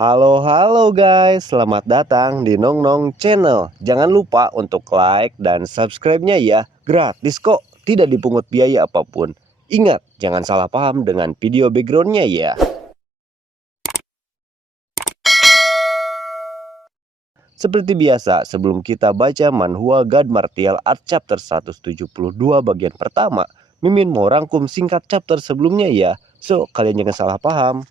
Halo halo guys, selamat datang di Nong Nong Channel. Jangan lupa untuk like dan subscribe-nya ya. Gratis kok, tidak dipungut biaya apapun. Ingat, jangan salah paham dengan video background-nya ya. Seperti biasa, sebelum kita baca manhwa God Martial Art Chapter 172 bagian pertama, Mimin mau rangkum singkat chapter sebelumnya ya. So, kalian jangan salah paham.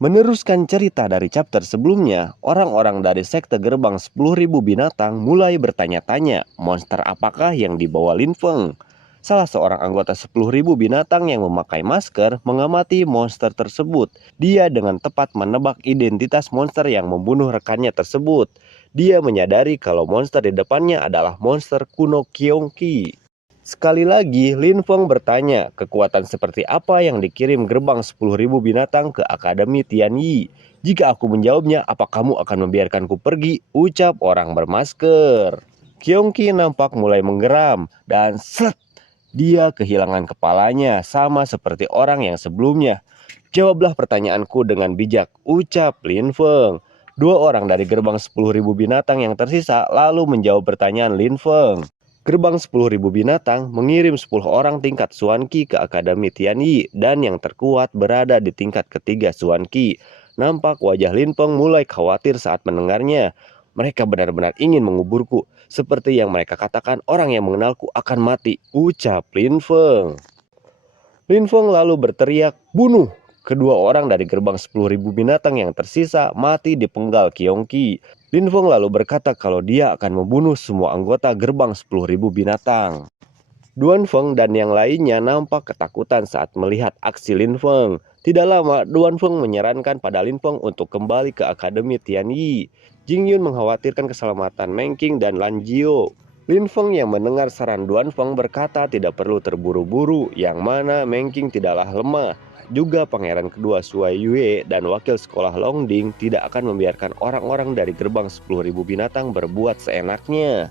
Meneruskan cerita dari chapter sebelumnya, orang-orang dari sekte gerbang 10.000 binatang mulai bertanya-tanya monster apakah yang dibawa Lin Feng. Salah seorang anggota 10.000 binatang yang memakai masker mengamati monster tersebut. Dia dengan tepat menebak identitas monster yang membunuh rekannya tersebut. Dia menyadari kalau monster di depannya adalah monster kuno Kyongki. Sekali lagi, Lin Feng bertanya, kekuatan seperti apa yang dikirim gerbang 10.000 binatang ke Akademi Tianyi? Jika aku menjawabnya, apa kamu akan membiarkanku pergi? Ucap orang bermasker. Kyongki nampak mulai menggeram dan slet, dia kehilangan kepalanya sama seperti orang yang sebelumnya. Jawablah pertanyaanku dengan bijak, ucap Lin Feng. Dua orang dari gerbang 10.000 binatang yang tersisa lalu menjawab pertanyaan Lin Feng. Gerbang 10.000 binatang mengirim 10 orang tingkat Suanqi ke Akademi Tianyi dan yang terkuat berada di tingkat ketiga Suanqi. Nampak wajah Lin Feng mulai khawatir saat mendengarnya. Mereka benar-benar ingin menguburku. Seperti yang mereka katakan, orang yang mengenalku akan mati, ucap Lin Feng. Lin Feng lalu berteriak, bunuh! Kedua orang dari gerbang 10.000 binatang yang tersisa mati dipenggal Kyongki. Lin Feng lalu berkata kalau dia akan membunuh semua anggota gerbang 10.000 binatang. Duan Feng dan yang lainnya nampak ketakutan saat melihat aksi Lin Feng. Tidak lama, Duan Feng menyarankan pada Lin Feng untuk kembali ke Akademi Tianyi. Jing Yun mengkhawatirkan keselamatan Meng Qing dan Lan Jio. Lin Feng yang mendengar saran Duan Feng berkata tidak perlu terburu-buru, yang mana Meng Qing tidaklah lemah. Juga pangeran kedua Sui Yue dan wakil sekolah Longding tidak akan membiarkan orang-orang dari gerbang 10.000 binatang berbuat seenaknya.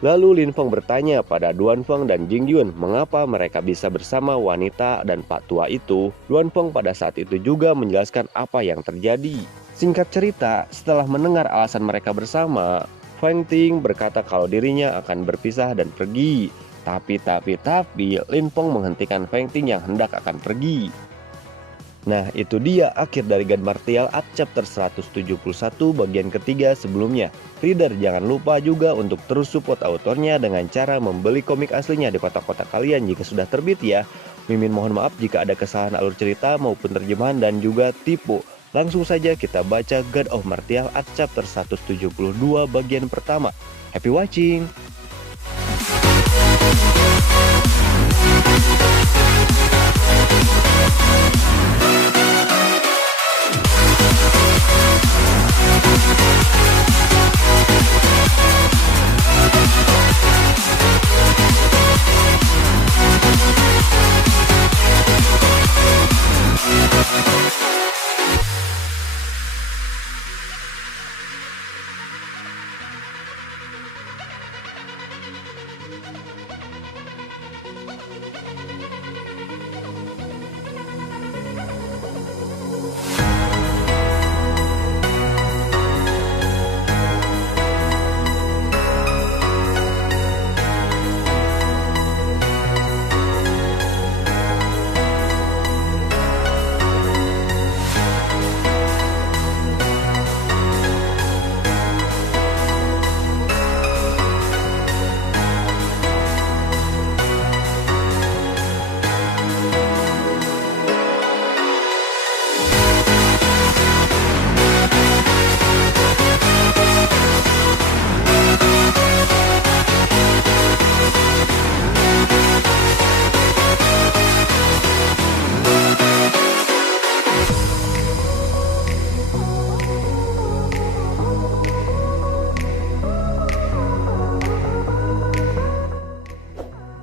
Lalu Lin Feng bertanya pada Duan Feng dan Jing Yun mengapa mereka bisa bersama wanita dan pak tua itu. Duan Feng pada saat itu juga menjelaskan apa yang terjadi. Singkat cerita, setelah mendengar alasan mereka bersama, Feng Ting berkata kalau dirinya akan berpisah dan pergi. Tapi Lin Feng menghentikan Feng Ting yang hendak akan pergi. Nah, itu dia akhir dari God Martial Art Chapter 171 bagian ketiga sebelumnya. Reader, jangan lupa juga untuk terus support autornya dengan cara membeli komik aslinya di kotak-kotak kalian jika sudah terbit ya. Mimin mohon maaf jika ada kesalahan alur cerita maupun terjemahan dan juga tipu. Langsung saja kita baca God of Martial Art Chapter 172 bagian pertama. Happy watching!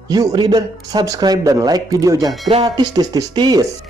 Yuk reader, subscribe dan like videonya gratis tis.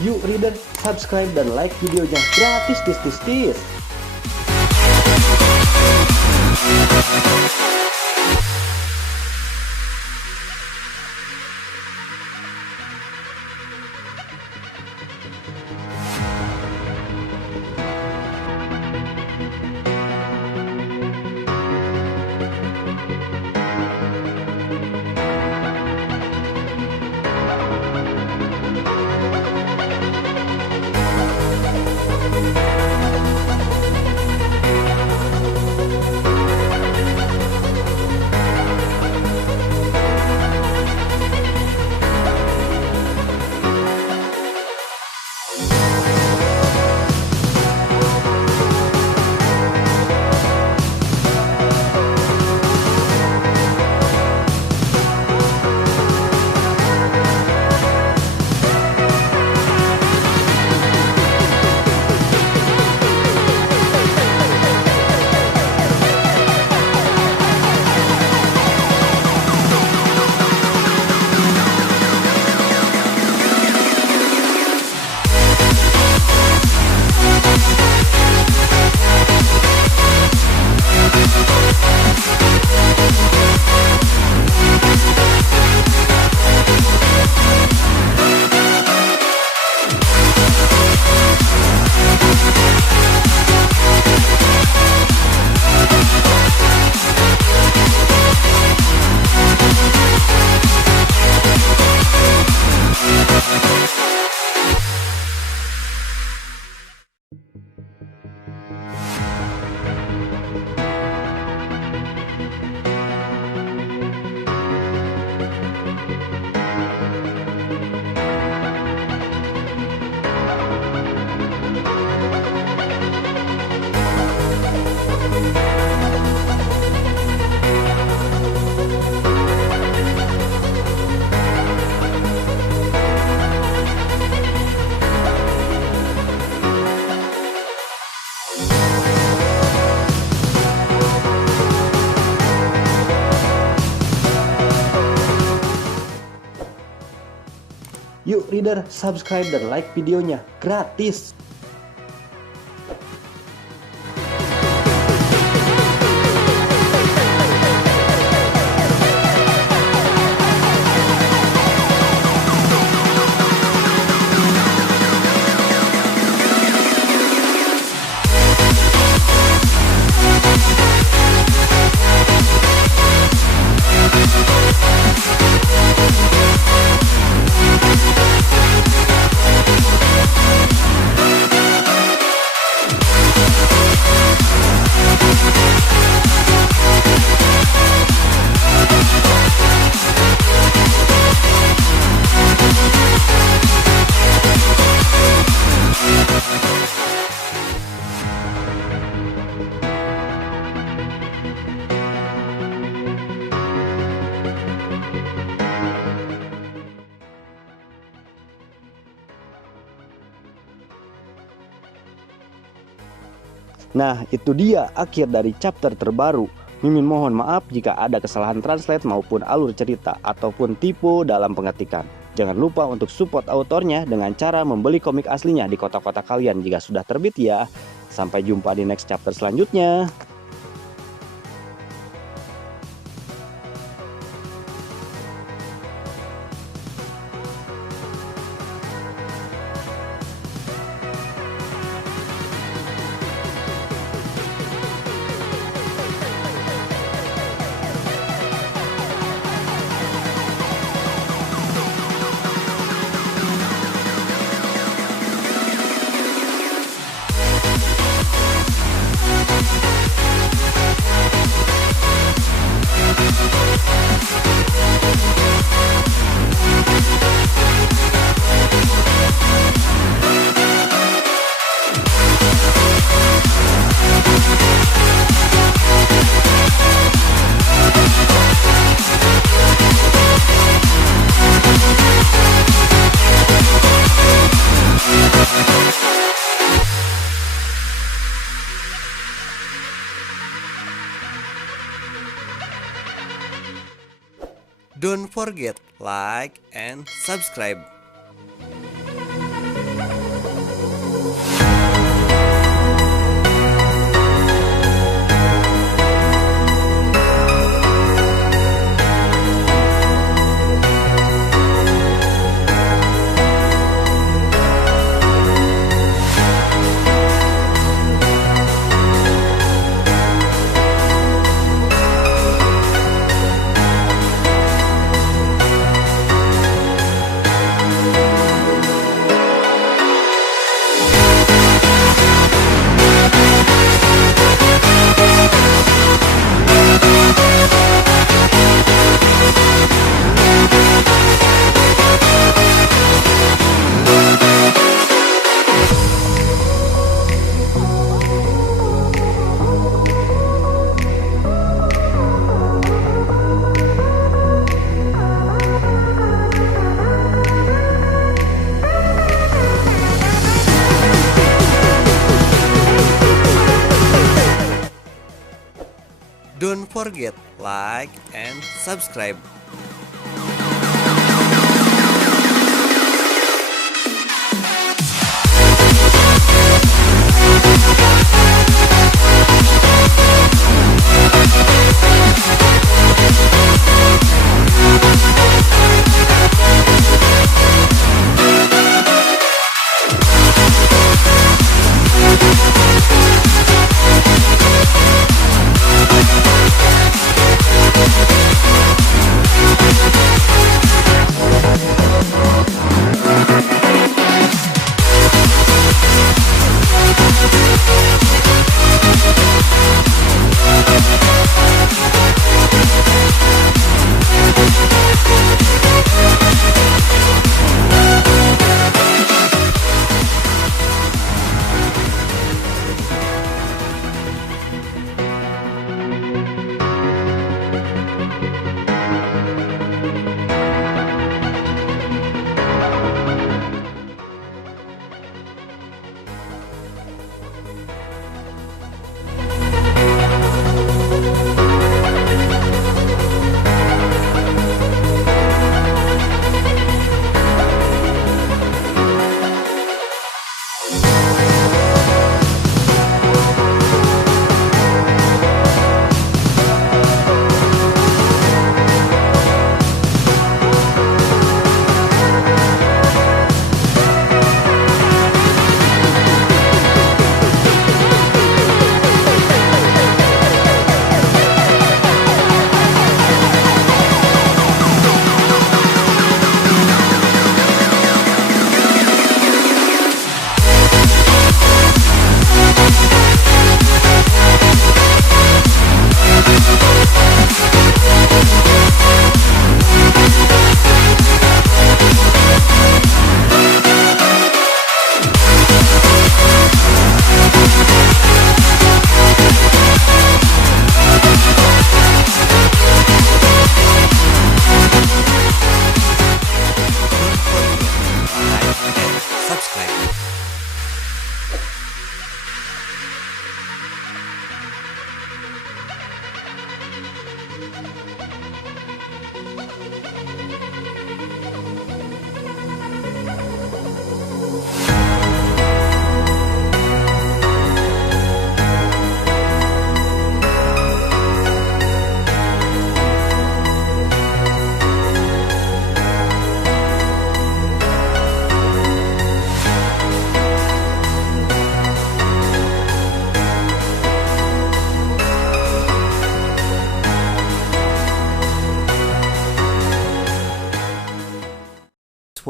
Yuk reader, subscribe dan like videonya gratis tis. Yuk reader, subscribe dan like videonya gratis. Nah, itu dia akhir dari chapter terbaru. Mimin mohon maaf jika ada kesalahan translate maupun alur cerita ataupun typo dalam pengetikan. Jangan lupa untuk support autornya dengan cara membeli komik aslinya di kota-kota kalian jika sudah terbit ya. Sampai jumpa di next chapter selanjutnya. Don't forget like and subscribe. Don't forget like and subscribe.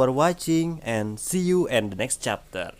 For watching and see you in the next chapter.